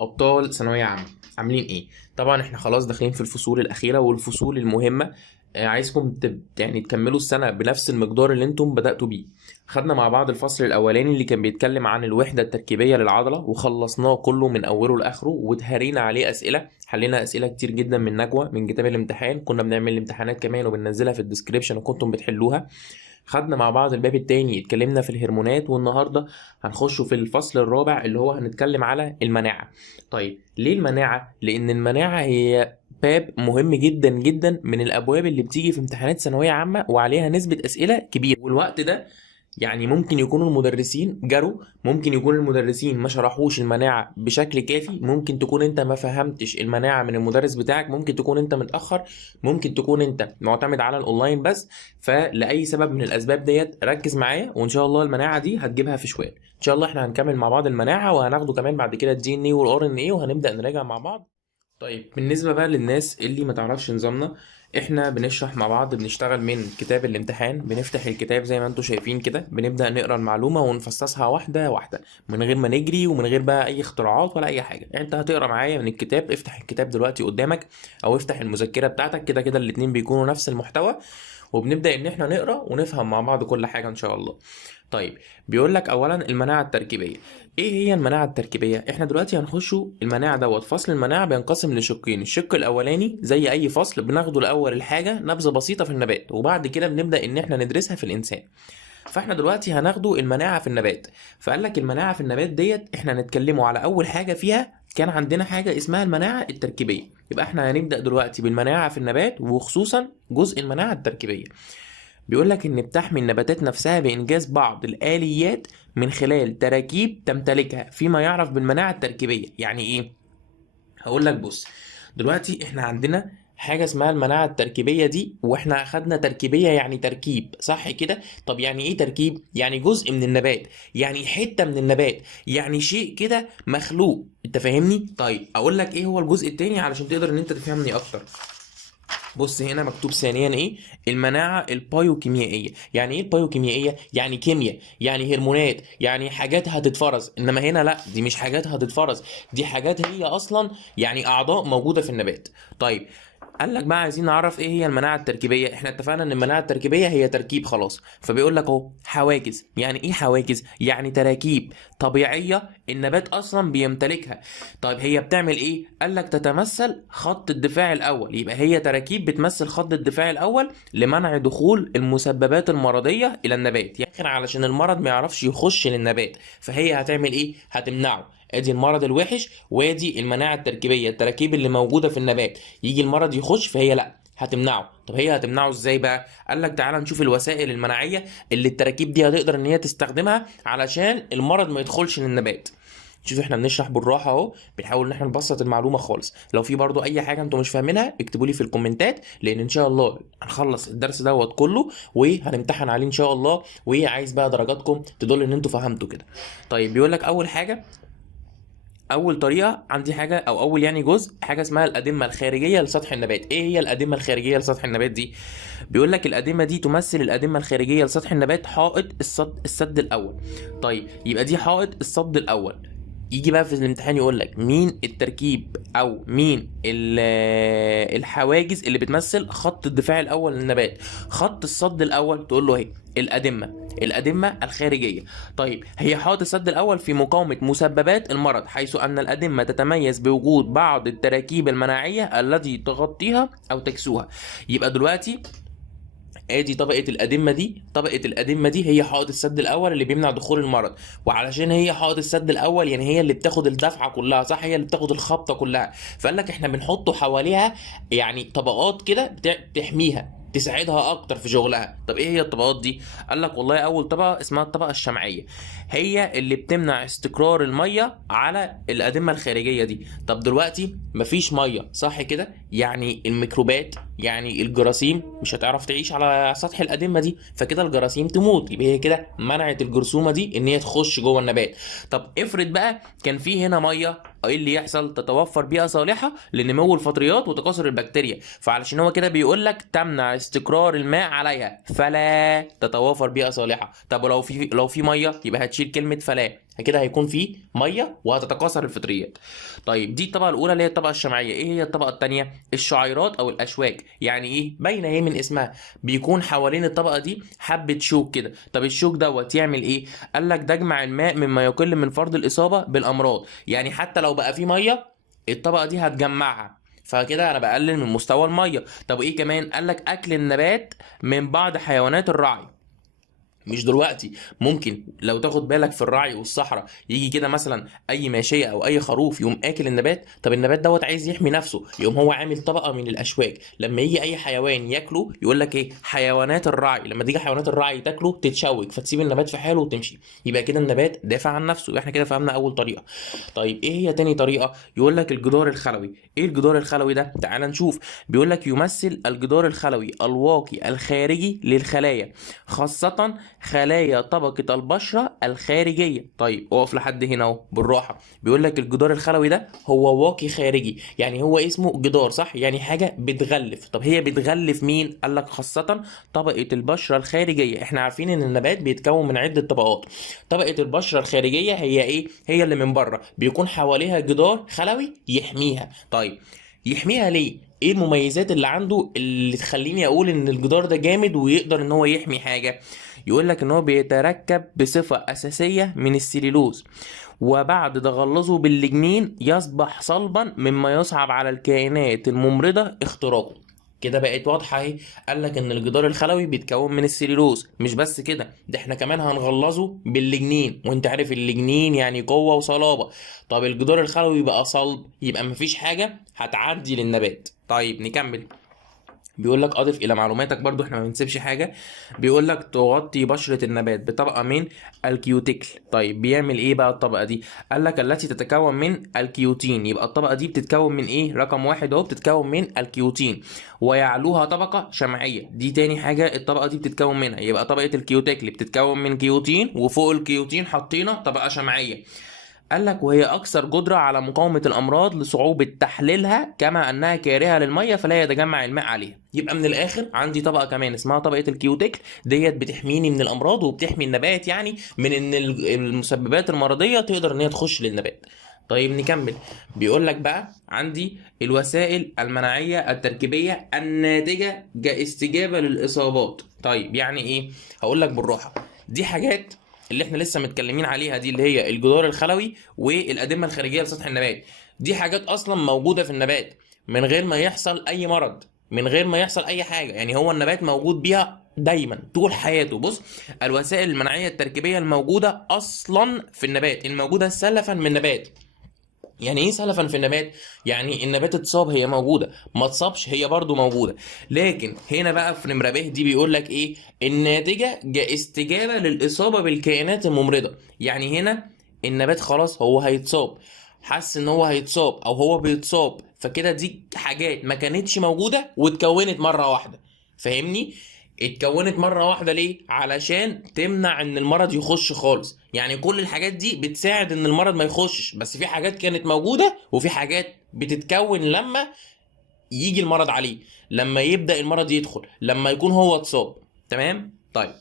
ابطال ثانويه عامه، عاملين ايه؟ طبعا احنا خلاص داخلين في الفصول الاخيره والفصول المهمه. عايزكم يعني تكملوا السنه بنفس المقدار اللي انتم بداتوا بيه. خدنا مع بعض الفصل الاولاني اللي كان بيتكلم عن الوحده التركيبيه للعضله، وخلصناه كله من اوله لاخره واتهرينا عليه اسئله. حلينا اسئله كتير جدا من نجوى من كتاب الامتحان، كنا بنعمل الامتحانات كمان وبننزلها في الديسكريبشن وكنتم بتحلوها. خدنا مع بعض الباب التاني، اتكلمنا في الهرمونات، والنهارده هنخش في الفصل الرابع اللي هو هنتكلم على المناعة. طيب ليه المناعة؟ لأن المناعة هي باب مهم جدا جدا من الأبواب اللي بتيجي في امتحانات ثانوية عامة وعليها نسبة أسئلة كبيرة، والوقت ده يعني ممكن يكونوا المدرسين جروا، ممكن يكون المدرسين ما شرحوش المناعة بشكل كافي، ممكن تكون انت ما فهمتش المناعة من المدرس بتاعك، ممكن تكون انت متأخر، ممكن تكون انت معتمد على الاونلاين بس. فلأي سبب من الأسباب ديت ركز معايا، وإن شاء الله المناعة دي هتجيبها في شوية. إن شاء الله احنا هنكمل مع بعض المناعة، وهناخده كمان بعد كده الدي ان ايه والار ان ايه، وهنبدأ نراجع مع بعض. طيب بالنسبة بقى للناس اللي ما تعرفش نظامنا، احنا بنشرح مع بعض، بنشتغل من كتاب الامتحان، بنفتح الكتاب زي ما انتم شايفين كده، بنبدأ نقرا المعلومة ونفصصها واحدة واحدة من غير ما نجري ومن غير بقى اي اختراعات ولا اي حاجة. انت هتقرا معايا من الكتاب، افتح الكتاب دلوقتي قدامك او افتح المذكرة بتاعتك، كده كده الاتنين بيكونوا نفس المحتوى، وبنبدأ ان احنا نقرا ونفهم مع بعض كل حاجة ان شاء الله. طيب بيقول لك اولا المناعة التركيبية. ايه هي المناعة التركيبية؟ احنا دلوقتي هنخشوا المناعة دوت. فصل المناعة بينقسم لشقين، الشق الاولاني زي اي فصل بناخده الاول الحاجة نبذة بسيطة في النبات، وبعد كده بنبدأ ان احنا ندرسها في الانسان. فاحنا دلوقتي هناخده المناعة في النبات. فقال لك المناعة في النبات ديت احنا هنتكلموا على اول حاجة فيها، كان عندنا حاجة اسمها المناعة التركيبية. يبقى احنا هنبدأ دلوقتي بالمناعة في النبات، وخصوصا جزء المناعة التركيبية. بيقول لك ان بتحمي النباتات نفسها بانجاز بعض الاليات من خلال تراكيب تمتلكها فيما يعرف بالمناعه التركيبيه. يعني ايه؟ هقول لك بص. دلوقتي احنا عندنا حاجه اسمها المناعه التركيبيه دي، واحنا اخدنا تركيبيه يعني تركيب، صح كده؟ طب يعني ايه تركيب؟ يعني جزء من النبات، يعني حته من النبات، يعني شيء كده مخلوق. انت فاهمني؟ طيب اقول لك ايه هو الجزء التاني علشان تقدر ان انت تفهمني اكتر. بص هنا مكتوب ثانيا ايه؟ المناعه البايوكيميائيه. يعني ايه البايوكيميائيه؟ يعني كيمياء، يعني هرمونات، يعني حاجات هتتفرز. انما هنا لا، دي مش حاجات هتتفرز، دي حاجات هي اصلا يعني اعضاء موجوده في النبات. طيب قال لك بقى عايزين نعرف ايه هي المناعه التركيبيه. احنا اتفقنا ان المناعه التركيبيه هي تركيب خلاص، فبيقول لك اهو حواجز. يعني ايه حواجز؟ يعني تراكيب طبيعيه النبات اصلا بيمتلكها. طيب هي بتعمل ايه؟ قال لك تتمثل خط الدفاع الاول. يبقى هي تراكيب بتمثل خط الدفاع الاول لمنع دخول المسببات المرضيه الى النبات، يعني علشان المرض ما يعرفش يخش للنبات، فهي هتعمل ايه؟ هتمنعه. ادي المرض الوحش، وادي المناعه التركيبيه، التراكيب اللي موجوده في النبات. يجي المرض يخش، فهي لا، هتمنعه. طب هي هتمنعه ازاي بقى؟ قال لك تعالى نشوف الوسائل المناعيه اللي التراكيب دي هتقدر ان هي تستخدمها علشان المرض ما يدخلش للنبات. شوف احنا بنشرح بالراحه اهو، بنحاول ان احنا نبسط المعلومه خالص. لو في برضو اي حاجه انتوا مش فاهمينها اكتبوا لي في الكومنتات، لان ان شاء الله هنخلص الدرس دوت كله وهنمتحن عليه ان شاء الله، وعايز بقى درجاتكم تدل ان انتوا فهمتوا كده. طيب بيقول لك اول حاجه، اول طريقه عندي حاجه، او اول يعني جزء، حاجه اسمها الادمه الخارجيه لسطح النبات. ايه هي الادمه الخارجيه لسطح النبات دي؟ بيقول لك الادمه دي تمثل الادمه الخارجيه لسطح النبات حائط السد الاول. طيب يبقى دي حائط الصد الاول. يجي بقى في الامتحان يقول لك مين التركيب او مين الحواجز اللي بتمثل خط الدفاع الاول للنبات. خط الصد الاول تقول له اهي الأدمة الخارجية. طيب هي حائط السد الأول في مقاومة مسببات المرض، حيث أن الأدمة تتميز بوجود بعض التراكيب المناعية التي تغطيها أو تكسوها. يبقى دلوقتي ادي طبقه الادمه دي هي حائط السد الاول اللي بيمنع دخول المرض. وعلشان هي حائط السد الاول، يعني هي اللي بتاخد الدفعه كلها، صح؟ هي اللي بتاخد الخبطه كلها. فقال لك احنا بنحطه حواليها يعني طبقات كده تحميها، تساعدها اكتر في شغلها. طب ايه هي الطبقات دي؟ قال لك والله اول طبقه اسمها الطبقه الشمعيه، هي اللي بتمنع استقرار الميه على الادمه الخارجيه دي. طب دلوقتي مفيش ميه، صح كده؟ يعني الميكروبات، يعني الجراثيم مش هتعرف تعيش على سطح الأدمة دي، فكده الجراثيم تموت. يبقى هي كده منعت الجرثومة دي ان هي تخش جوه النبات. طب افرض بقى كان في هنا ميه، ايه اللي يحصل؟ تتوفر بيئة صالحة لنمو الفطريات وتكاثر البكتيريا. فعلشان هو كده بيقول لك تمنع استقرار الماء عليها، فلا تتوافر بيئة صالحة. طب لو في ميه، يبقى هتشيل كلمة فلا، كده هيكون فيه ميه وهتتكاثر الفطريات. طيب دي الطبقه الاولى اللي هي الطبقه الشمعيه. ايه هي الطبقه الثانيه؟ الشعيرات او الاشواك. يعني ايه؟ باينه اهي من اسمها، بيكون حوالين الطبقه دي حبه شوك كده. طب الشوك دوت يعمل ايه؟ قال لك ده يجمع الماء مما يقل من فرض الاصابه بالامراض. يعني حتى لو بقى فيه ميه الطبقه دي هتجمعها، فكده انا بقلل من مستوى الميه. طب ايه كمان؟ قال لك اكل النبات من بعض حيوانات الرعي. مش دلوقتي ممكن لو تاخد بالك في الرعي والصحراء يجي كده مثلا اي ماشيه او اي خروف يقوم اكل النبات؟ طب النبات دوت عايز يحمي نفسه، يقوم هو عامل طبقه من الاشواك. لما يجي اي حيوان ياكله يقول لك ايه؟ حيوانات الرعي. لما تيجي حيوانات الرعي تاكله تتشوك فتسيب النبات في حاله وتمشي، يبقى كده النبات دافع عن نفسه. احنا كده فهمنا اول طريقه. طيب ايه هي تاني طريقه؟ يقول لك الجدار الخلوي. ايه الجدار الخلوي ده؟ تعال نشوف. بيقول لك يمثل الجدار الخلوي الواقي الخارجي للخلايا، خاصه خلايا طبقة البشرة الخارجية. طيب اقف لحد هنا اهو بالراحة. بيقول لك الجدار الخلوي ده هو واقي خارجي، يعني هو اسمه جدار صح؟ يعني حاجة بتغلف. طب هي بتغلف مين؟ قال لك خاصة طبقة البشرة الخارجية. احنا عارفين ان النبات بيتكون من عدة طبقات. طبقة البشرة الخارجية هي ايه؟ هي اللي من بره بيكون حواليها جدار خلوي يحميها. طيب يحميها ليه؟ ايه المميزات اللي عنده اللي تخليني اقول ان الجدار ده جامد ويقدر ان هو يحمي حاجة؟ يقول لك ان هو بيتركب بصفة اساسية من السليلوز، وبعد تغلظه بالليجنين يصبح صلبا مما يصعب على الكائنات الممرضة اختراقه. كده بقت واضحة اهي. قال لك ان الجدار الخلوي بيتكون من السليلوز. مش بس كده، ده احنا كمان هنغلظه بالليجنين، وانت عارف الليجنين يعني قوة وصلابة. طب الجدار الخلوي بقى صلب، يبقى مفيش حاجة هتعدي للنبات. طيب نكمل. بيقول لك اضف الى معلوماتك برضو، احنا ما بنسيبش حاجه. بيقول لك تغطي بشره النبات بطبقه من الكيوتيكل. طيب بيعمل ايه بقى الطبقه دي؟ قال لك التي تتكون من الكيوتين. يبقى الطبقه دي بتتكون من ايه؟ رقم واحد اهو، بتتكون من الكيوتين. ويعلوها طبقه شمعيه. دي تاني حاجه الطبقه دي بتتكون منها. يبقى طبقه الكيوتيكل بتتكون من كيوتين، وفوق الكيوتين حطينا طبقه شمعيه. قال لك وهي اكثر جدرة على مقاومة الامراض لصعوبة تحليلها، كما انها كارهة للمية فلا يتجمع الماء عليها. يبقى من الاخر عندي طبقة كمان اسمها طبقة الكيوتيكل، ديت بتحميني من الامراض وبتحمي النبات يعني من ان المسببات المرضية تقدر ان هي تخش للنبات. طيب نكمل. بيقول لك بقى عندي الوسائل المناعية التركيبية الناتجة كاستجابة للإصابات. طيب يعني إيه؟ هقول لك بالراحة. دي حاجات اللي احنا لسه متكلمين عليها دي، اللي هي الجدار الخلوي والأدمة الخارجية لسطح النبات. دي حاجات أصلا موجودة في النبات من غير ما يحصل أي مرض، من غير ما يحصل أي حاجة. يعني هو النبات موجود بيها دايما طول حياته. بص، الوسائل المناعية التركيبية الموجودة أصلا في النبات، الموجودة سلفا من النبات. يعني ايه سلفا في النبات؟ يعني النبات اتصاب هي موجوده، ما اتصابش هي برضو موجوده. لكن هنا بقى في نمره ب دي بيقول لك ايه؟ الناتجه كاستجابه للاصابه بالكائنات الممرضه. يعني هنا النبات خلاص هو هيتصاب، حس ان هو هيتصاب او هو بيتصاب، فكده دي حاجات ما كانتش موجوده واتكونت مره واحده. فاهمني؟ اتكونت مرة واحدة ليه؟ علشان تمنع ان المرض يخش خالص. يعني كل الحاجات دي بتساعد ان المرض ما يخشش، بس في حاجات كانت موجودة وفي حاجات بتتكون لما يجي المرض عليه، لما يبدأ المرض يدخل، لما يكون هو اتصاب. تمام؟ طيب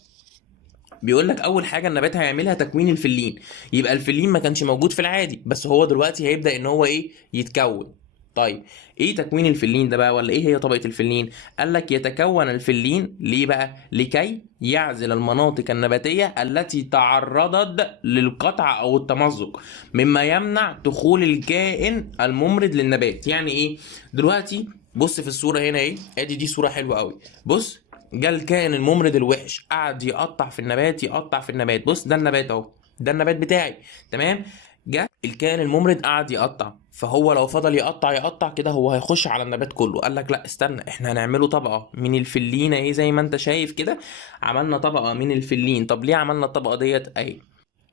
بيقول لك اول حاجه النبات هيعملها تكوين الفلين. يبقى الفلين ما كانش موجود في العادي، بس هو دلوقتي هيبدا ان هو ايه؟ يتكون. طيب ايه تكوين الفلين ده بقى، ولا ايه هي طبقه الفلين؟ قال لك يتكون الفلين ليه بقى؟ لكي يعزل المناطق النباتيه التي تعرضت للقطع او التمزق، مما يمنع دخول الكائن الممرض للنبات. يعني ايه؟ دلوقتي بص في الصوره هنا ايه؟ ادي دي صوره حلوه قوي. بص، جه الكائن الممرض الوحش قعد يقطع في النبات، يقطع في النبات. بص ده النبات اهو، ده النبات بتاعي. تمام؟ جه الكائن الممرض قعد يقطع، فهو لو فضل يقطع يقطع كده هو هيخش على النبات كله. قال لك لا استنى، احنا هنعمله طبقه من الفلين اهي زي ما انت شايف كده. عملنا طبقه من الفلين. طب ليه عملنا الطبقه ديت؟ اهي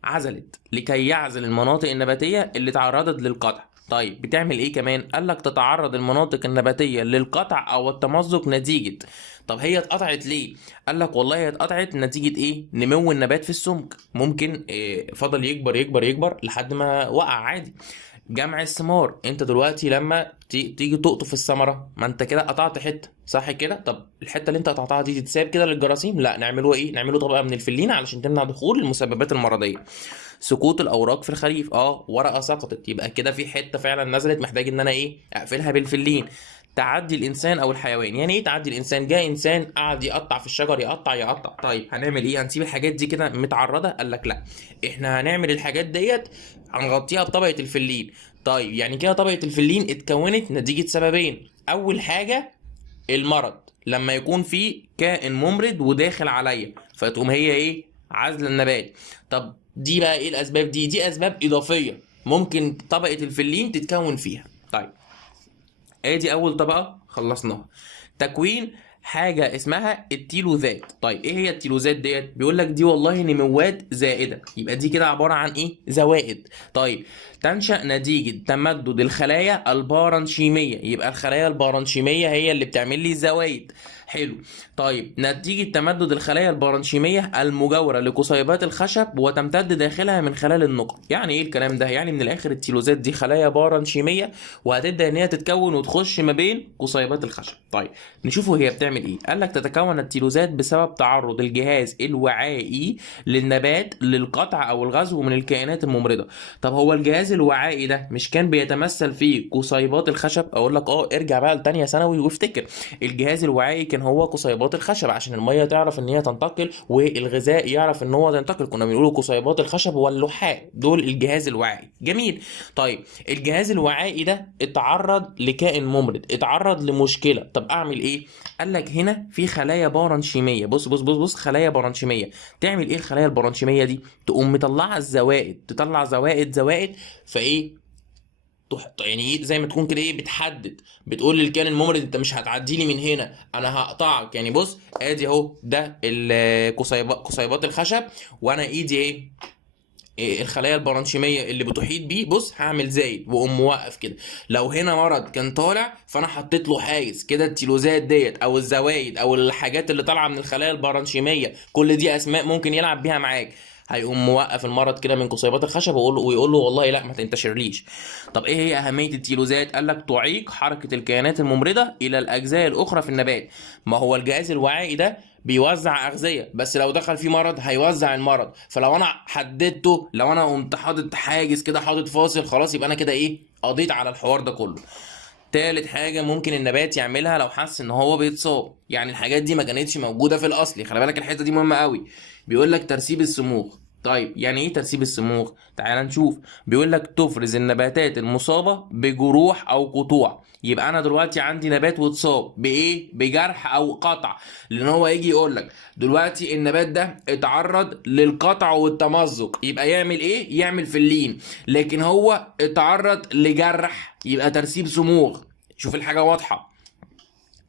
عزلت، لكي يعزل المناطق النباتية اللي تعرضت للقطع. طيب بتعمل ايه كمان؟ قالك تتعرض المناطق النباتية للقطع او التمزق نتيجة. طب هي اتقطعت ليه؟ قالك والله هي اتقطعت نتيجة ايه؟ نمو النبات في السمك. ممكن إيه؟ فضل يكبر يكبر يكبر لحد ما وقع عادي. جمع الثمار، انت دلوقتي لما تيجي تقطف الثمره، ما انت كده قطعت حته، صح كده؟ طب الحته اللي انت قطعتها دي تتساب كده للجراثيم؟ لا، نعمله ايه؟ نعمله طبقه من الفلين علشان تمنع دخول المسببات المرضيه. سقوط الاوراق في الخريف، ورقه سقطت، يبقى كده في حته فعلا نزلت محتاج ان انا ايه؟ اقفلها بالفلين. تعدي الانسان او الحيوان، يعني ايه تعدي الانسان؟ جاء انسان قعد يقطع في الشجر، يقطع يقطع، طيب هنعمل ايه؟ هنسيب الحاجات دي كده متعرضه؟ قال لك لا، احنا هنعمل الحاجات ديت هنغطيها بطبقه الفلين. طيب يعني كده طبقه الفلين اتكونت نتيجه سببين. اول حاجه المرض، لما يكون في كائن ممرض وداخل عليا، فتقوم هي ايه؟ عزل النبات. طب دي بقى ايه الاسباب دي؟ دي اسباب اضافيه ممكن طبقه الفلين تتكون فيها. طيب ادي اول طبقه خلصناها. تكوين حاجه اسمها التيلوزات. طيب ايه هي التيلوزات ديت؟ بيقول لك دي والله نموات زائده، يبقى دي كده عباره عن ايه؟ زوائد. طيب تنشا نتيجه تمدد الخلايا البارنشيميه، يبقى الخلايا البارنشيميه هي اللي بتعمل لي الزوائد. حلو. طيب نتيجه تمدد الخلايا البارنشيميه المجاوره لقصيبات الخشب وتمتد داخلها من خلال النقط. يعني ايه الكلام ده؟ يعني من الاخر التيلوزات دي خلايا بارنشيميه، وهتبدا ان هي تتكون وتخش ما بين قصيبات الخشب. طيب نشوفوا هي بتعمل ايه. قال لك تتكون التيلوزات بسبب تعرض الجهاز الوعائي للنبات للقطع او الغزو من الكائنات الممرضه. طب هو الجهاز الوعائي ده مش كان بيتمثل في قصيبات الخشب؟ اقول لك ارجع بقى لتانية ثانوي وافتكر. الجهاز الوعائي كان هو قصيبات الخشب، عشان الميه تعرف ان هي تنتقل والغذاء يعرف ان هو ينتقل، كنا بنقول قصيبات الخشب واللحاء، دول الجهاز الوعائي. جميل. طيب الجهاز الوعائي ده اتعرض لكائن ممرض، اتعرض لمشكله، طب اعمل ايه؟ قال لك هنا في خلايا بارنشيميه، بص بص بص بص، خلايا بارنشيميه تعمل ايه؟ الخلايا البارنشيميه دي تقوم مطلعه الزوائد، تطلع زوائد فايه؟ يعني ايه؟ زي ما تكون كده ايه؟ بتحدد، بتقول للكائن الممرض انت مش هتعدي لي من هنا، انا هقطعك. يعني بص ادي اهو ده قصيبات الخشب، وانا ايدي إيه الخلايا البرانشيميه اللي بتحيط بيه، بص هعمل زايد واقوم موقف كده. لو هنا مرض كان طالع فانا حطيت له حاجز كده، التيلوزات ديت او الزوايد او الحاجات اللي طالعه من الخلايا البرانشيميه، كل دي اسماء ممكن يلعب بيها معاك. هيقوم موقف المرض كده من قصيبات الخشب ويقول له والله لا ما تنتشرليش. طب ايه هي اهميه التيلوزات؟ قال لك تعيق حركه الكائنات الممرضه الى الاجزاء الاخرى في النبات. ما هو الجهاز الوعائي ده بيوزع اغذيه، بس لو دخل فيه مرض هيوزع المرض، فلو انا حددته، لو انا قمت حاطط حاجز كده، حاطط فاصل، خلاص يبقى انا كده ايه؟ قضيت على الحوار ده كله. تالت حاجة ممكن النبات يعملها لو حس ان هو بيتصاب، يعني الحاجات دي ما كانتش موجودة في الاصلي، خلي بالك الحتة دي مهمة قوي. بيقول لك ترسيب السموغ. طيب يعني ايه ترسيب السموغ؟ تعال نشوف. بيقول لك تفرز النباتات المصابة بجروح او قطوع. يبقى انا دلوقتي عندي نبات واتصاب بايه؟ بجرح او قطع، لان هو يجي يقول لك دلوقتي النبات ده اتعرض للقطع والتمزق، يبقى يعمل ايه؟ يعمل فلين. لكن هو اتعرض لجرح، يبقى ترسيب سموغ. شوف الحاجه واضحه.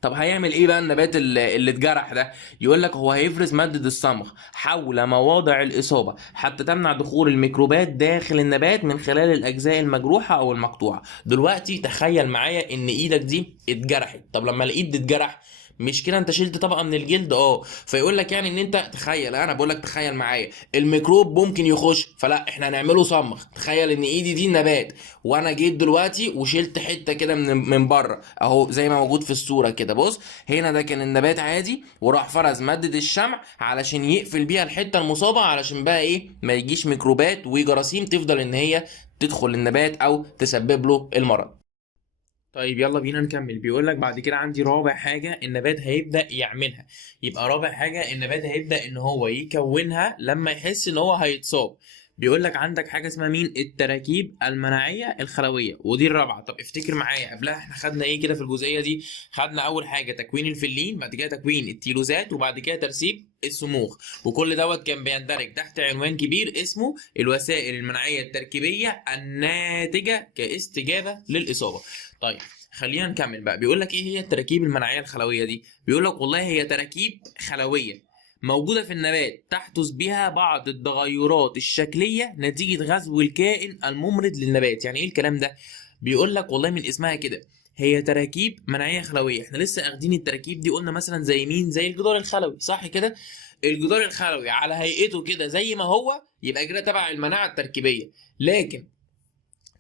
طب هيعمل ايه بقى النبات اللي اتجرح ده؟ يقول لك هو هيفرز مادة الصمغ حول مواضع الإصابة حتى تمنع دخول الميكروبات داخل النبات من خلال الأجزاء المجروحة أو المقطوعة. دلوقتي تخيل معايا إن إيدك دي اتجرحت، طب لما الإيد تتجرح مش كده انت شلت طبقه من الجلد؟ فيقول لك يعني ان انت تخيل، انا بقول لك تخيل معايا الميكروب ممكن يخش، فلا احنا هنعمله صمغ. تخيل ان ايدي دي نبات، وانا جيت دلوقتي وشلت حته كده من بره اهو زي ما موجود في الصوره كده، بص هنا ده كان النبات عادي، وراح فرز ماده الشمع علشان يقفل بيها الحته المصابه، علشان بقى ايه؟ ما يجيش ميكروبات وجراثيم تفضل ان هي تدخل النبات او تسبب له المرض. طيب يلا بينا نكمل. بيقول لك بعد كده عندي رابع حاجة النبات هيبدأ يعملها. يبقى رابع حاجة النبات هيبدأ ان هو يكونها لما يحس ان هو هيتصاب. بيقول لك عندك حاجة اسمها مين؟ التراكيب المناعية الخلوية، ودي الرابعة. طب افتكر معايا قبلها احنا خدنا ايه كده في الجزئية دي؟ خدنا اول حاجة تكوين الفلين، بعد كده تكوين التيلوزات، وبعد كده ترسيب السموغ، وكل دوت كان بيندرج تحت عنوان كبير اسمه الوسائل المناعية التركيبية الناتجة كاستجابة للإصابة. طيب خلينا نكمل بقى. بيقول لك ايه هي التراكيب المناعيه الخلويه دي؟ بيقول لك والله هي تراكيب خلويه موجوده في النبات تحدث بها بعض التغيرات الشكليه نتيجه غزو الكائن الممرض للنبات. يعني ايه الكلام ده؟ بيقول لك والله من اسمها كده هي تراكيب مناعيه خلويه. احنا لسه اخدين التراكيب دي، قلنا مثلا زي مين؟ زي الجدار الخلوي، صح كده؟ الجدار الخلوي على هيئته كده زي ما هو يبقى كده تبع المناعه التركيبيه، لكن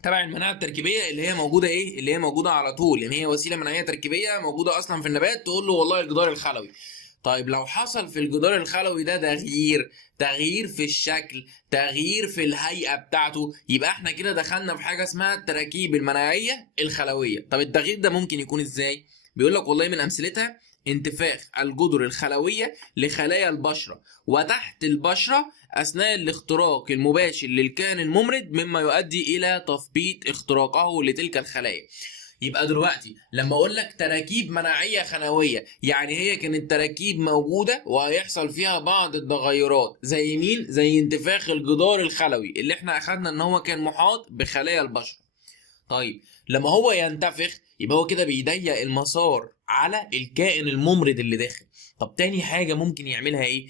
تبع المناعه التركيبيه اللي هي موجوده ايه، اللي هي موجوده على طول، يعني هي وسيله مناعيه تركيبيه موجوده اصلا في النبات، تقول له والله الجدار الخلوي. طيب لو حصل في الجدار الخلوي ده تغيير في الشكل، تغيير في الهيئه بتاعته، يبقى احنا كده دخلنا في حاجه اسمها التراكيب المناعيه الخلويه. طب التغيير ده ممكن يكون ازاي؟ بيقول لك والله من امثلتها انتفاخ الجدر الخلويه لخلايا البشره وتحت البشره اثناء الاختراق المباشر للكائن الممرض، مما يؤدي الى تثبيط اختراقه لتلك الخلايا. يبقى دلوقتي لما اقول لك تراكيب مناعيه خلويه، يعني هي كانت تراكيب موجوده وهيحصل فيها بعض التغيرات، زي مين؟ زي انتفاخ الجدار الخلوي اللي احنا اخدنا ان هو كان محاط بخلايا البشره. طيب لما هو ينتفخ يبقى هو كده بيضيق المسار على الكائن الممرض اللي داخل. طب تاني حاجه ممكن يعملها ايه؟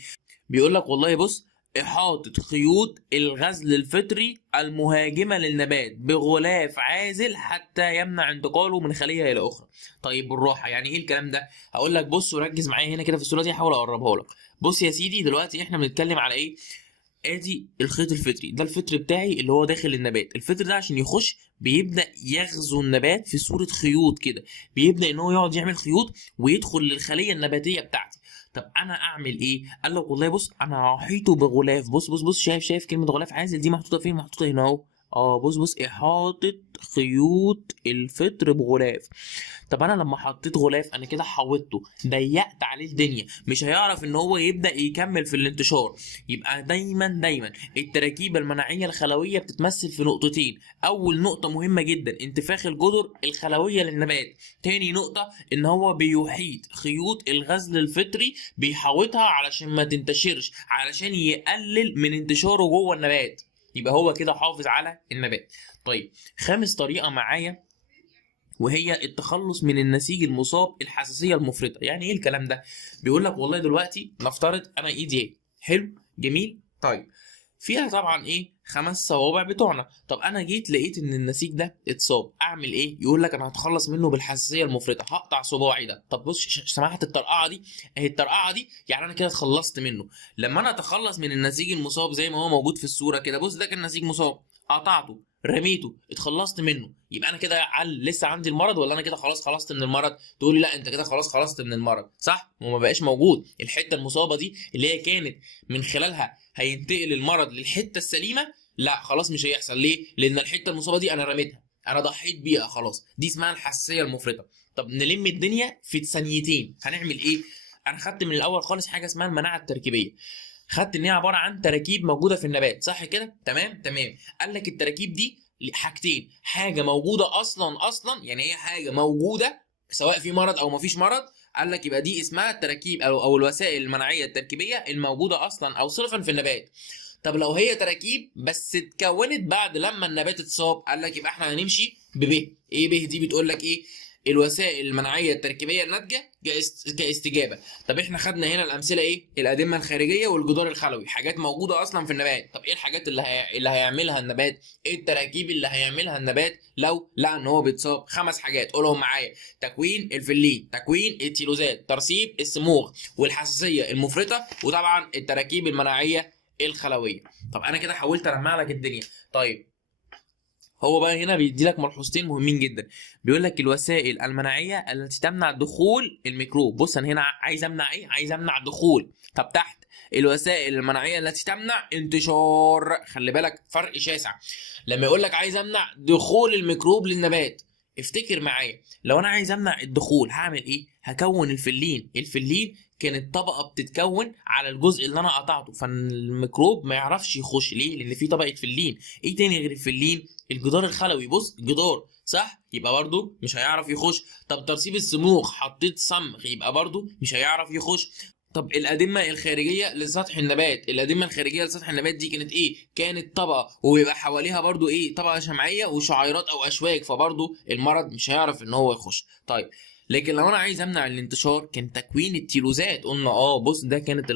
بيقول لك والله بص، إحاطة خيوط الغزل الفطري المهاجمة للنبات بغلاف عازل حتى يمنع انتقاله من خلية إلى أخرى. طيب بالراحة، يعني إيه الكلام ده؟ هقول لك بص وركز معايا هنا كده في الصورة دي، هحاول أقربها لك. بص يا سيدي، دلوقتي إحنا بنتكلم على إيه؟ ادي الخيط الفطري ده، الفطر بتاعي اللي هو داخل النبات. الفطر ده عشان يخش بيبدا يغزو النبات في صوره خيوط كده، بيبدا ان هو يقعد يعمل خيوط ويدخل للخليه النباتيه بتاعتي. طب انا اعمل ايه؟ قال لك والله بص، انا هحيطه بغلاف. بص بص بص، شايف كلمه غلاف عازل دي محطوطه فين؟ محطوطه هنا اهو. بص بص، احاطه خيوط الفطر بغلاف. طب انا لما حطيت غلاف انا كده حوطته، ضيقت عليه الدنيا، مش هيعرف ان هو يبدا يكمل في الانتشار. يبقى دايما التراكيب المناعيه الخلويه بتتمثل في نقطتين. اول نقطه مهمه جدا انتفاخ الجذر الخلويه للنبات. تاني نقطه ان هو بيحيط خيوط الغزل الفطري، بيحوطها علشان ما تنتشرش، علشان يقلل من انتشاره جوه النبات. يبقى هو كده حافظ على النبات. طيب خامس طريقه معايا وهي التخلص من النسيج المصاب الحساسيه المفرطه. يعني ايه الكلام ده؟ بيقول لك والله دلوقتي نفترض انا ايدي ايه، حلو جميل، طيب فيها طبعا ايه 5 صوابع بتوعنا. طب انا جيت لقيت ان النسيج ده اتصاب، اعمل ايه؟ يقول لك انا هتخلص منه بالحساسيه المفرطه، هقطع صباعي ده. طب بص، سمعت الطرقعه دي؟ اهي الطرقعه دي يعني انا كده اتخلصت منه. لما انا اتخلص من النسيج المصاب زي ما هو موجود في الصوره كده، بص ده كان نسيج مصاب، قطعته رميته اتخلصت منه، يبقى انا كده لسه عندي المرض ولا انا كده خلاص خلصت من المرض؟ تقول لي لا، انت كده خلاص خلصت من المرض، صح؟ وما بقاش موجود الحته المصابه دي اللي هي كانت من خلالها هينتقل المرض للحته السليمه. لا خلاص مش هيحصل. ليه؟ لان الحته المصابه دي انا رميتها، انا ضحيت بيها خلاص، دي اسمها الحساسيه المفرطه. طب نلم الدنيا في ثانيتين، هنعمل ايه؟ انا خدت من الاول خالص حاجه اسمها المناعه التركيبيه، خدت ان هي عباره عن تراكيب موجوده في النبات، صح كده؟ تمام. قال لك التراكيب دي حاجتين، حاجه موجوده اصلا يعني هي حاجه موجوده سواء في مرض او مفيش مرض. قال لك يبقى دي اسمها التراكيب او الوسائل المناعيه التركيبيه الموجوده اصلا او صرفا في النبات. طب لو هي تراكيب بس اتكونت بعد لما النبات اتصاب، قال لك يبقى احنا هنمشي ايه دي بتقول لك ايه؟ الوسائل المناعيه التركيبيه الناتجه كاستجابه. طب احنا خدنا هنا الامثله ايه؟ الادمه الخارجيه والجدار الخلوي، حاجات موجوده اصلا في النبات. طب ايه الحاجات اللي هيعملها النبات؟ ايه التراكيب اللي هيعملها النبات لو لقى ان هو بيتصاب؟ 5 حاجات، قولهم معايا: تكوين الفلين، تكوين التيلوزات، ترسيب السموغ، والحساسيه المفرطه، وطبعا التراكيب المناعيه الخلويه. طب انا كده حاولت المع لك الدنيا. طيب هو بقى هنا بيدي لك ملحوظتين مهمين جدا، بيقول لك الوسائل المناعيه التي تمنع دخول الميكروب. بص انا هنا عايز امنع ايه؟ عايز امنع دخول. طب تحت الوسائل المناعيه التي تمنع انتشار. خلي بالك فرق شاسع. لما يقول لك عايز امنع دخول الميكروب للنبات، افتكر معايا لو انا عايز امنع الدخول هعمل ايه؟ هكون الفلين كانت طبقه بتتكون على الجزء اللي انا قطعته، فالميكروب ما يعرفش يخش. ليه؟ لان في طبقه فلين. ايه تاني غير الفلين؟ الجدار الخلوي. بص الجدار، صح؟ يبقى برضو مش هيعرف يخش. طب ترسيب الصموغ، حطيت صمغ، يبقى برضو مش هيعرف يخش. طب الأدمة الخارجية لسطح النبات، الأدمة الخارجية لسطح النبات دي كانت إيه؟ كانت طبقة وبيبقى حواليها برضو إيه؟ طبقة شمعية وشعيرات أو أشواك، فبرضو المرض مش هيعرف إن هو يخش. طيب لكن لو انا عايز امنع الانتشار كان تكوين التيلوزات. قلنا بص ده كانت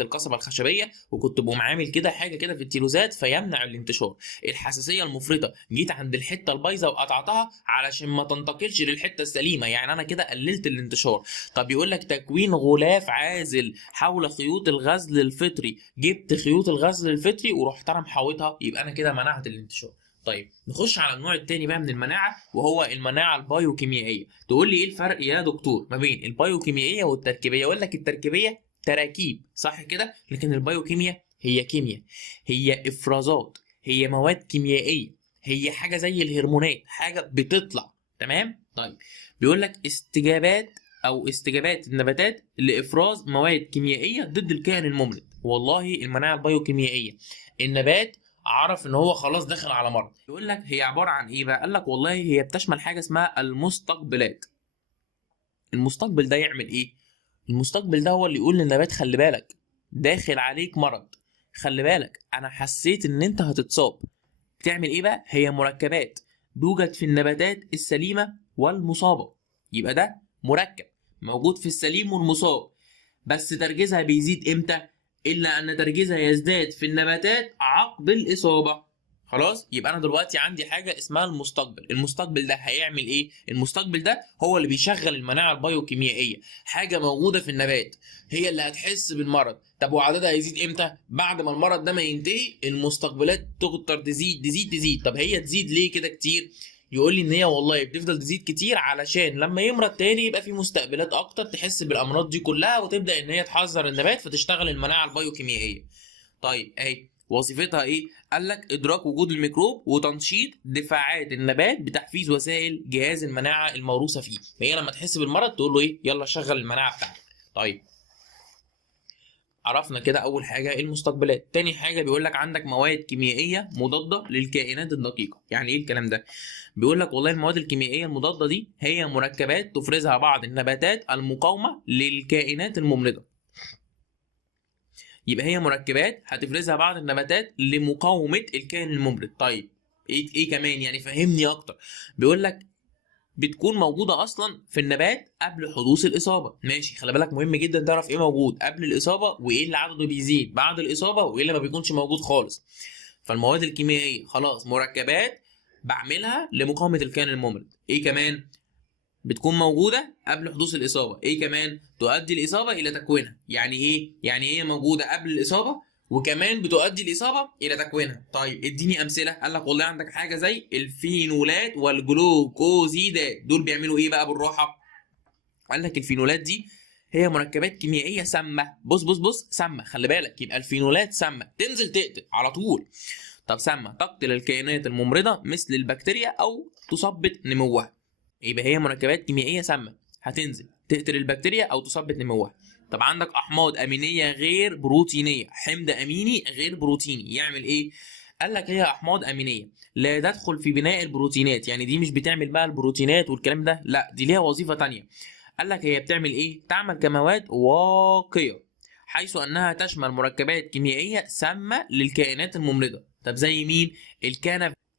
القصبه الخشبيه، وكنت بقوم عامل كده حاجه كده في التيلوزات فيمنع الانتشار. الحساسيه المفرطه، جيت عند الحته البايظه وقطعتها علشان ما تنتقلش للحته السليمه، يعني انا كده قللت الانتشار. طب يقول لك تكوين غلاف عازل حول خيوط الغزل الفطري، جبت خيوط الغزل الفطري ورحت انا محاوطها، يبقى انا كده منعت الانتشار. طيب نخش على النوع الثاني بقى من المناعه، وهو المناعه البايوكيميائيه. تقول لي ايه الفرق يا دكتور ما بين البايوكيميائيه والتركيبيه؟ اقول لك التركيبيه تراكيب صح كده، لكن البايوكيمياء هي كيمياء، هي افرازات، هي مواد كيميائيه، هي حاجه زي الهرمونات، حاجه بتطلع. تمام. طيب بيقول لك استجابات النباتات لافراز مواد كيميائيه ضد الكائن الممرض. والله المناعه البايوكيميائيه، النبات عرف ان هو خلاص داخل على مرض، يقول لك هي عباره عن ايه بقى؟ قال لك والله هي بتشمل حاجه اسمها المستقبلات. المستقبل ده يعمل ايه؟ المستقبل ده هو اللي يقول للنبات خلي بالك داخل عليك مرض، خلي بالك انا حسيت ان انت هتتصاب. بتعمل ايه بقى؟ هي مركبات توجد في النباتات السليمه والمصابه. يبقى ده مركب موجود في السليم والمصاب، بس تركيزها بيزيد امتى؟ الا ان تركيزها يزداد في النباتات عقب الاصابه. خلاص، يبقى انا دلوقتي عندي حاجه اسمها المستقبل. المستقبل ده هيعمل ايه؟ المستقبل ده هو اللي بيشغل المناعه البايوكيميائيه، حاجه موجوده في النبات هي اللي هتحس بالمرض. طب وعددها هيزيد امتى؟ بعد ما المرض ده ما ينتهي المستقبلات تقدر تزيد تزيد تزيد. طب هي تزيد ليه كده كتير؟ يقول لي ان هي والله بتفضل تزيد كتير علشان لما يمرض تاني يبقى في مستقبلات اكتر تحس بالامراض دي كلها، وتبدا ان هي تحذر النبات فتشتغل المناعه البايوكيميائيه. طيب اهي وظيفتها ايه؟ قال لك ادراك وجود الميكروب وتنشيط دفاعات النبات بتحفيز وسائل جهاز المناعه الموروثه فيه. فهي لما تحس بالمرض تقول له ايه؟ يلا شغل المناعه بتاعتك. طيب عرفنا كده اول حاجه المستقبلات. تاني حاجه بيقول لك عندك مواد كيميائيه مضاده للكائنات الدقيقه. يعني ايه الكلام ده؟ بيقول لك والله المواد الكيميائيه المضاده دي هي مركبات تفرزها بعض النباتات المقاومه للكائنات الممرضه. يبقى هي مركبات هتفرزها بعض النباتات لمقاومه الكائن الممرض. طيب ايه كمان؟ يعني فهمني اكتر. بيقول لك بتكون موجوده اصلا في النبات قبل حدوث الاصابه. ماشي، خلي بالك مهم جدا تعرف ايه موجود قبل الاصابه وايه اللي عدده بيزيد بعد الاصابه وايه اللي ما بيكونش موجود خالص. فالمواد الكيميائيه خلاص مركبات بعملها لمقاومه الكائن الممرض. ايه كمان؟ بتكون موجوده قبل حدوث الاصابه. ايه كمان؟ تؤدي الاصابه الى تكوينها. يعني ايه؟ يعني هي موجوده قبل الاصابه وكمان بتؤدي الاصابه الى تكوينها. طيب اديني امثله. قال لك والله عندك حاجه زي الفينولات والجلوكوزيدات. دول بيعملوا ايه بقى بالراحه؟ قال لك الفينولات دي هي مركبات كيميائيه سامه. بص سامه، خلي بالك. يبقى الفينولات سامه تنزل تقتل على طول. طب سامه تقتل الكائنات الممرضه مثل البكتيريا او تثبط نموها. يبقى هي مركبات كيميائيه سامه هتنزل تقتل البكتيريا او تثبط نموها. طب عندك احماض امينيه غير بروتينيه، حمض اميني غير بروتيني يعمل ايه؟ قال لك هي احماض امينيه لا تدخل في بناء البروتينات. يعني دي مش بتعمل بقى البروتينات والكلام ده، لا دي ليها وظيفه تانية. قال لك هي بتعمل ايه؟ تعمل كمواد واقيه حيث انها تشمل مركبات كيميائيه سامه للكائنات الممرضه. طب زي مين؟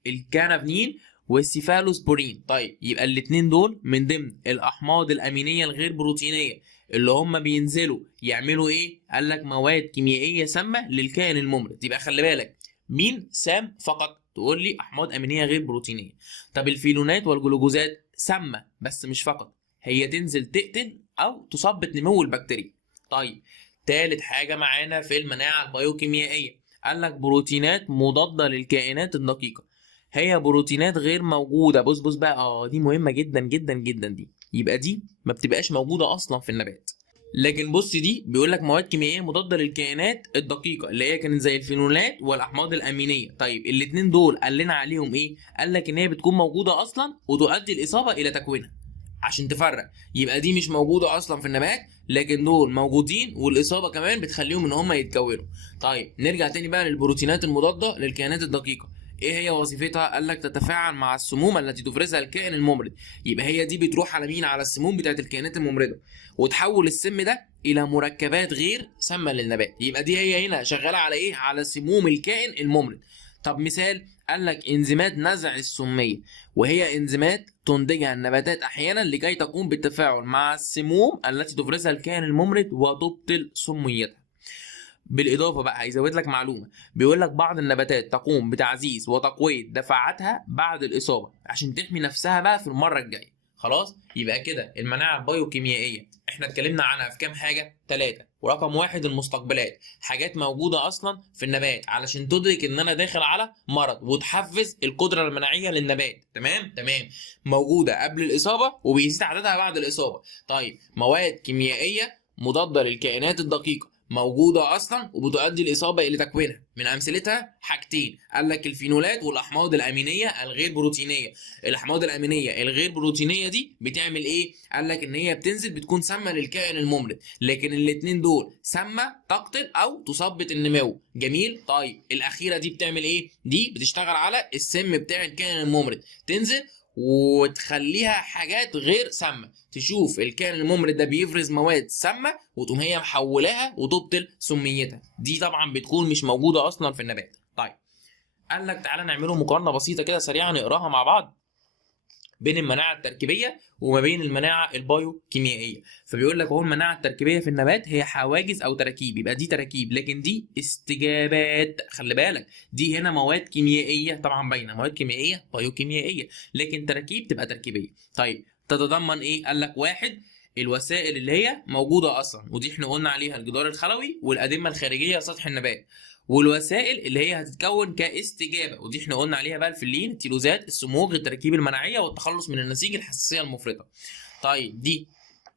الكانافنين والسيفالوسبورين. طيب يبقى الاثنين دول من ضمن الاحماض الامينيه الغير بروتينيه اللي هم بينزلوا يعملوا ايه؟ قال لك مواد كيميائيه سامه للكائن الممرض. يبقى خلي بالك مين سام فقط؟ تقول لي احماض امينيه غير بروتينيه. طب الفينولات والجلوكوزات سامه بس مش فقط، هي تنزل تقتل او تثبط نمو البكتيريا. طيب ثالث حاجه معانا في المناعه البيوكيميائيه، قال لك بروتينات مضاده للكائنات الدقيقه. هي بروتينات غير موجوده. بص بقى، دي مهمه جدا جدا جدا. دي يبقى دي ما بتبقاش موجوده اصلا في النبات. لكن بص دي بيقول لك مواد كيميائيه مضاده للكائنات الدقيقه اللي هي كانت زي الفينولات والاحماض الامينيه. طيب الاثنين دول قال لنا عليهم ايه؟ قال لك ان هي بتكون موجوده اصلا وتؤدي الاصابه الى تكوينها. عشان تفرق، يبقى دي مش موجوده اصلا في النبات لكن دول موجودين والاصابه كمان بتخليهم ان هم يتكونوا. طيب نرجع تاني بقى للبروتينات المضاده للكائنات الدقيقه. ايه هي وظيفتها؟ قال لك تتفاعل مع السموم التي تفرزها الكائن الممرض. يبقى هي دي بتروح على مين؟ على السموم بتاعت الكائنات الممرضه وتحول السم ده الى مركبات غير سامه للنبات. يبقى دي هي هنا شغاله على ايه؟ على سموم الكائن الممرض. طب مثال، قال لك انزيمات نزع السميه، وهي انزيمات تنتجها النباتات احيانا لكي تقوم بالتفاعل مع السموم التي تفرزها الكائن الممرض وتبطل سميتها. بالاضافه بقى هيزود لك معلومه، بيقول لك بعض النباتات تقوم بتعزيز وتقويه دفاعاتها بعد الاصابه عشان تحمي نفسها بقى في المره الجايه. خلاص، يبقى كده المناعه البيوكيميائيه احنا اتكلمنا عنها في كام حاجه؟ 3. ورقم واحد المستقبلات، حاجات موجودة أصلا في النبات علشان تدرك إن أنا داخل على مرض وتحفز القدرة المناعية للنبات. تمام تمام. موجودة قبل الإصابة وبيزيد عددها بعد الإصابة. طيب مواد كيميائية مضادة للكائنات الدقيقة موجودة أصلا وبتؤدي الإصابة إلى تكوينها. من أمثلتها حاجتين، قال لك الفينولات والأحماض الأمينية الغير بروتينية. الأحماض الأمينية الغير بروتينية دي بتعمل إيه؟ قال لك إن هي بتنزل بتكون سامة للكائن الممرض، لكن الاتنين دول سامة تقتل أو تثبط النمو. جميل؟ طيب الأخيرة دي بتعمل إيه؟ دي بتشتغل على السم بتاع الكائن الممرض، تنزل وتخليها حاجات غير سامه، تشوف الكائن الممرض ده بيفرز مواد سامه وتقوم هي محولاها وتبطل سميتها. دي طبعا بتكون مش موجوده اصلا في النبات. طيب قال لك تعالى نعمله مقارنه بسيطه كده سريعه نقراها مع بعض بين المناعه التركيبيه وما بين المناعه البايوكيميائيه. فبيقول لك اهو المناعه التركيبيه في النبات هي حواجز او تراكيب، يبقى دي تراكيب، لكن دي استجابات. خلي بالك دي هنا مواد كيميائيه، طبعا باينه مواد كيميائيه بايوكيميائيه، لكن تراكيب تبقى تركيبيه. طيب تتضمن ايه؟ قال لك واحد الوسائل اللي هي موجوده اصلا، ودي احنا قلنا عليها الجدار الخلوي والادمه الخارجيه سطح النبات، والوسائل اللي هي هتتكون كاستجابه، ودي احنا قلنا عليها بقى الفلين، التيلوزات، الصموغ، التراكيب المناعيه، والتخلص من النسيج، الحساسيه المفرطه. طيب دي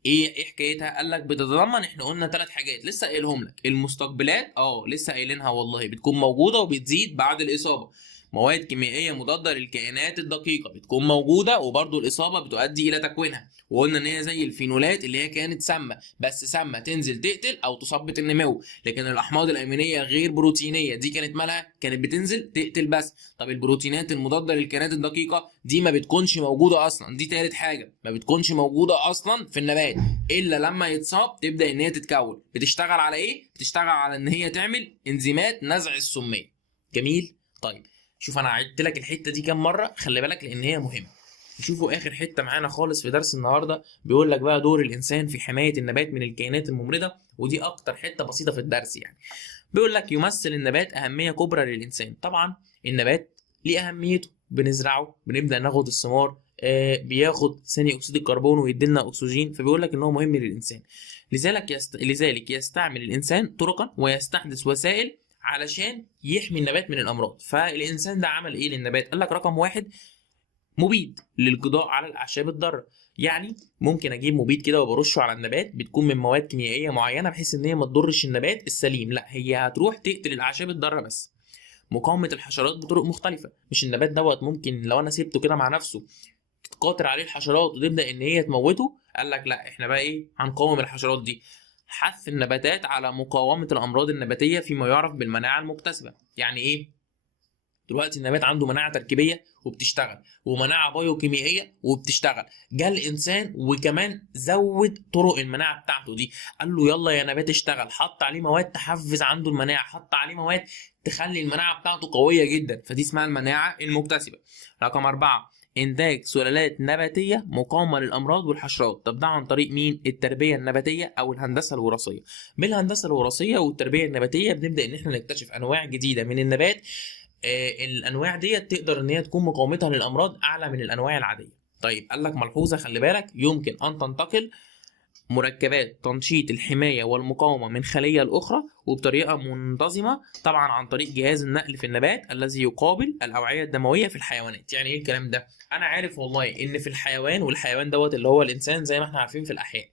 ايه حكايتها؟ قال لك بتتضمن، احنا قلنا 3 حاجات لسه قايلهم لك، المستقبلات لسه قايلينها والله، بتكون موجوده وبتزيد بعد الاصابه. مواد كيميائيه مضاده للكائنات الدقيقه بتكون موجوده وبرده الاصابه بتؤدي الى تكوينها، وقلنا ان هي زي الفينولات اللي هي كانت سامه، بس سامه تنزل تقتل او تثبط النمو، لكن الاحماض الامينيه غير بروتينيه دي كانت مالها؟ كانت بتنزل تقتل بس. طب البروتينات المضاده للكائنات الدقيقه دي ما بتكونش موجوده اصلا، دي تالت حاجه، ما بتكونش موجوده اصلا في النبات الا لما يتصاب تبدا ان هي تتكون. بتشتغل على ايه؟ بتشتغل على ان هي تعمل انزيمات نزع السميه. جميل؟ طيب شوف انا عدت لك الحته دي كام مره، خلي بالك لان هي مهمه. نشوفوا اخر حته معانا خالص في درس النهارده، بيقول لك بقى دور الانسان في حمايه النبات من الكائنات الممرضه، ودي اكتر حته بسيطه في الدرس يعني. بيقول لك يمثل النبات اهميه كبرى للانسان. طبعا النبات ليه اهميته، بنزرعه بنبدا ناخد الثمار، بياخد ثاني اكسيد الكربون ويديلنا اكسجين، فبيقول لك ان هو مهم للانسان. لذلك يستعمل الانسان طرقا ويستحدث وسائل علشان يحمي النبات من الامراض. فالانسان ده عمل ايه للنبات؟ قال لك رقم واحد مبيد للقضاء على الاعشاب الضاره. يعني ممكن اجيب مبيد كده وبرشه على النبات، بتكون من مواد كيميائيه معينه بحيث ان هي ما تضرش النبات السليم، لا هي هتروح تقتل الاعشاب الضاره بس. مقاومه الحشرات بطرق مختلفه، مش النبات دوت ممكن لو انا سيبته كده مع نفسه تقاطر عليه الحشرات وتبدا ان هي تموته. قال لك لا احنا بقى ايه؟ هنقاوم الحشرات دي. حث النباتات على مقاومه الامراض النباتيه فيما يعرف بالمناعه المكتسبه. يعني ايه؟ دلوقتي النبات عنده مناعه تركيبيه وبتشتغل، ومناعه بايوكيميائيه وبتشتغل، جه الانسان وكمان زود طرق المناعه بتاعته دي، قال له يلا يا نبات اشتغل، حط عليه مواد تحفز عنده المناعه، حط عليه مواد تخلي المناعه بتاعته قويه جدا، فدي اسمها المناعه المكتسبه. رقم 4 انتاج سلالات نباتيه مقاومه للامراض والحشرات. طب ده عن طريق مين؟ التربيه النباتيه او الهندسه الوراثيه. بالهندسه الوراثيه والتربيه النباتيه بنبدا ان احنا نكتشف انواع جديده من النبات، الانواع ديت تقدر ان هي تكون مقاومتها للامراض اعلى من الانواع العاديه. طيب قال لك ملحوظه خلي بالك، يمكن ان تنتقل مركبات تنشيط الحمايه والمقاومه من خليه لاخرى وبطريقه منتظمه، طبعا عن طريق جهاز النقل في النبات الذي يقابل الاوعيه الدمويه في الحيوانات. يعني ايه الكلام ده؟ انا عارف والله ان في الحيوان، والحيوان دوت اللي هو الانسان زي ما احنا عارفين في الاحياء،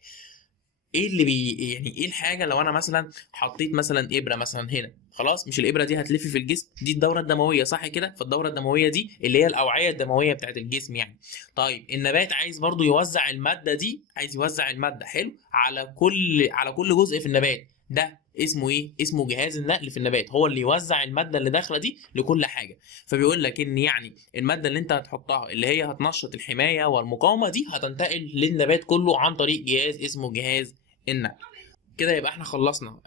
ايه اللي يعني ايه الحاجه لو انا مثلا حطيت مثلا ابره مثلا هنا، خلاص مش الابره دي هتلف في الجسم، دي الدوره الدمويه صح كده؟ فالدوره الدمويه دي اللي هي الاوعيه الدمويه بتاعت الجسم يعني. طيب النبات عايز برضو يوزع الماده دي، عايز يوزع الماده حلو على كل جزء في النبات، ده اسمه ايه؟ اسمه جهاز النقل في النبات، هو اللي يوزع الماده اللي داخله دي لكل حاجه. فبيقول لك ان يعني الماده اللي انت هتحطها اللي هي هتنشط الحمايه والمقاومه دي هتنتقل للنبات كله عن طريق جهاز اسمه جهاز النقل. كده يبقى احنا خلصنا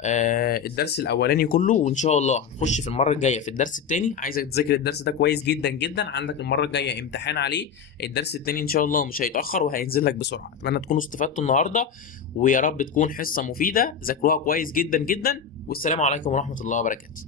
الدرس الاولاني كله، وان شاء الله هنخش في المره الجايه في الدرس الثاني. عايزك تذاكر الدرس ده كويس جدا جدا، عندك المره الجايه امتحان عليه. الدرس الثاني ان شاء الله مش هيتاخر وهينزل لك بسرعه. اتمنى تكونوا استفدتوا النهارده، ويا رب تكون حصه مفيده، ذاكروها كويس جدا جدا، والسلام عليكم ورحمه الله وبركاته.